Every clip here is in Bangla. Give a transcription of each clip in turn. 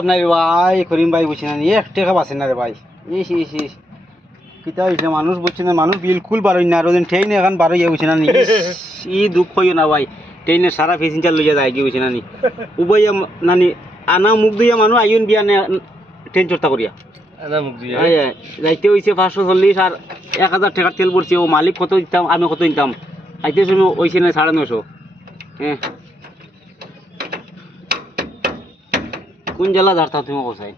আপনার ভাই করিম ভাই বুঝছি না এক টাকা বাঁচে না রে ভাই। ইস ইস ইস। কিতা হয়েছে মানুষ বুঝছে না মানুষ বিলকুল বারোই না। আর ওদিন ট্রেন এখন বারো ইয়ে বুঝছে না নি। ই দুঃখ হইও না ভাই। ট্রেনের সারা প্যাসেঞ্জার লইয়া যায় কি বুঝছে না নি। উবইয়া নানি আনা মুখ দিয়া মানুষ আইন বিয়া নে ট্রেন চর্চা করিয়া। যাইতে হইছে পাঁচশো চল্লিশ আর এক হাজার টাকার তেল পড়ছে ও মালিক কত দিতাম আমি কত দিতাম আইতে সময় হইছে না সাড়ে নশো হ্যাঁ। কোন জেলা ধারতা তুমি কোথায়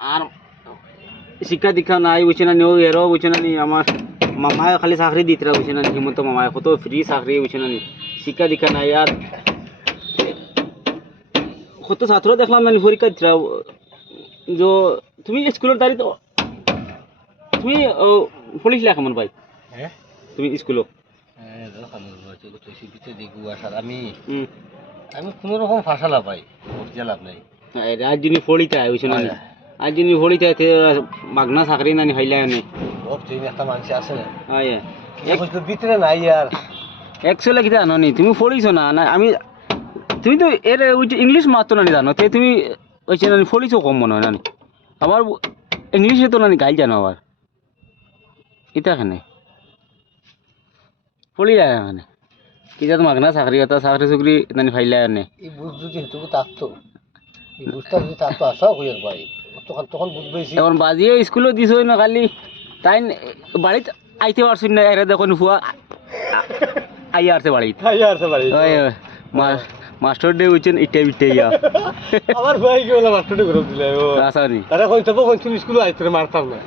আর শিক্ষা দীক্ষা নাই বুঝছে না নিও এরও বুঝছে না নি আমার মামায় খালি চাকরি দিতরা বুঝছে না নি হিমন্ত মামায় কত ফ্রি চাকরি বুঝছে না নি শিক্ষা দীক্ষা নাই আর কত ছাত্র দেখলাম না পরীক্ষা দিতরা जो তুমি স্কুলের দাঁড়িয়ে তো তুমি পড়িছিলা কেমন ভাই তুমি স্কুলও আমি আমি কোনো রকম ফাঁসালা পাই ভর্তি লাভ নাই। আজ যিনি পড়িতে বুঝছ না? নি? আজ যিনি পড়িতে মাগনা চাকরি নানি হাইলা নে সব ট্রেন একটা মানুষ আছে না। এক ভিতরে নাই আর। একচুয়ালি কিতা জানো নি? তুমি পড়িছো না? না আমি তুমি তো এর ইংলিশ মাত্র নানি জানো? তে তুমি ওইছে নানি পড়িছো কম মনে হয় নানি। আবার ইংলিশে তো নানি গাইল জানো আবার। এটা কেনে? যায় এখানে কিতা তো মাগনা? চাকরি কথা চাকরি চুকরি নানি ফাইলা এনে এই বুঝ যদি সেটুকু থাকতো এই বুঝটা যদি থাকতো আসাও হইয়ার ভাই তখন তখন বুঝ পেয়েছি এখন বাজিয়ে স্কুলও দিছ না খালি তাই বাড়িত আইতে পারছি না এরা দেখুন ফুয়া আইয়া আসছে বাড়িত খাই আছে বাড়ি ওই মাস্টার ডে হইছেন ইটা বিটে ইয়া। আমার ভাই কি বলে মাস্টারটি ঘুরে দিলে ও আসানি তারা কোন তবে কোন স্কুলে আইতে মারতাম না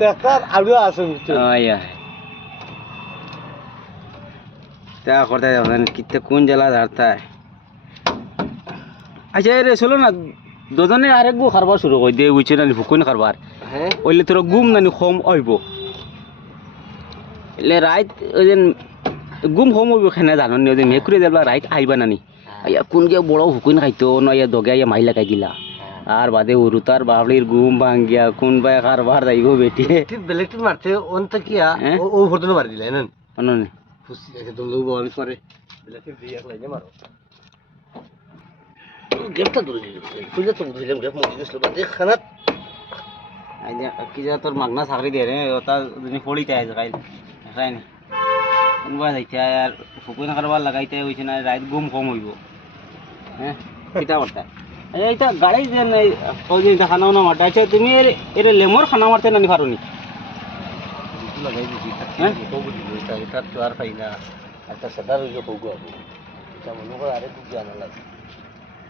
দেখার আলু আছে ইয়া তা করতে যাবেন কিতে কোন জেলা ধারতায়? আচ্ছা রে চলো না দুজনে আরেক গো খারবার শুরু করে দিয়ে বুঝছে না ফুকুন খারবার। হ্যাঁ। ওইলে তোর গুম নানি কম হইব। এলে রাইত ওই যেন গুম কম হইব খেনে জানো নি ওই যে মেকুরি দেবলা রাইত আইবা নানি। আইয়া কোন গিয়া বড় হুকুন খাইতো নয়া দগে আইয়া মাই লাগাই দিলা আর বাদে উরুতার বাবলির গুম ভাঙ্গিয়া কোন বাই কারবার যাইব বেটি ঠিক বেলেগটি মারতে অন্ত কি হ্যাঁ? ও ফটো মারি দিলে না অননি খুশি একদম লোক বল করে বেলেগটি দিয়ে লাইনে মারো। গেমটা দূরে দিয়েছে খুঁজে তো বুঝলাম গেম মরে গেছিল বাদে খানাত। আইয়া কি যা তোর মাগনা চাকরি দিয়ে রে ওটা দুনি পড়িতে আইজ গাইল দেখাই নি। কোনবা যাইতে আর ফুকুন কারবার লাগাইতে হইছে না রাইত গুম কম হইব। হ্যাঁ কিতা করতা এইটা গাড়ি যে নাই ওই যে খানা না মারতে আচ্ছা তুমি এর লেমর খানা মারতে নানি পারোনি লাগাই দিছি এটা তো আর পাই না একটা সাদা রইল কবু আবু এটা মনে করে আরে খুব জানা লাগে